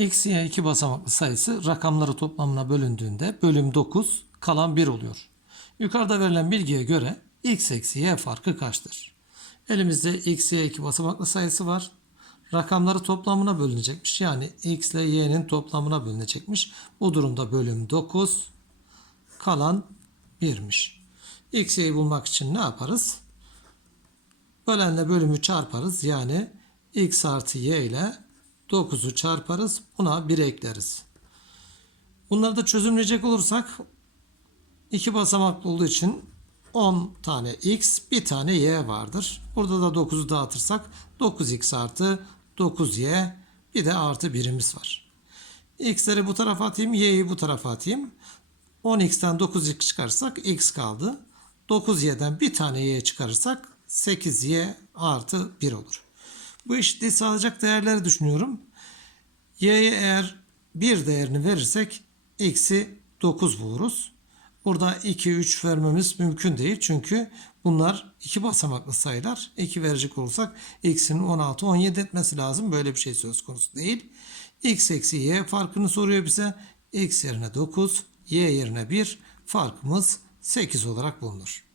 Y iki basamaklı sayısı rakamları toplamına bölündüğünde bölüm 9 kalan 1 oluyor. Yukarıda verilen bilgiye göre X eksi Y farkı kaçtır? Elimizde X, Y iki basamaklı sayısı var. Rakamları toplamına bölünecekmiş. Yani X ile Y'nin toplamına bölünecekmiş. Bu durumda bölüm 9 kalan 1'miş. X, Y'yi bulmak için ne yaparız? Bölenle bölümü çarparız. Yani x artı y ile 9'u çarparız. Buna 1 ekleriz. Bunları da çözümleyecek olursak iki basamaklı olduğu için 10 tane x, bir tane y vardır. Burada da 9'u dağıtırsak 9x artı 9y bir de artı 1'imiz var. x'leri bu tarafa atayım, y'yi bu tarafa atayım. 10x'ten 9x çıkarırsak x kaldı. 9y'den bir tane y çıkarırsak 8y artı 1 olur. Bu eşitliği sağlayacak değerleri düşünüyorum. y'ye eğer 1 değerini verirsek x'i 9 buluruz. Burada 2, 3 vermemiz mümkün değil. Çünkü bunlar iki basamaklı sayılar. 2 verecek olursak x'in 16, 17 etmesi lazım. Böyle bir şey söz konusu değil. x eksi y farkını soruyor bize. x yerine 9, y yerine 1 farkımız 8 olarak bulunur.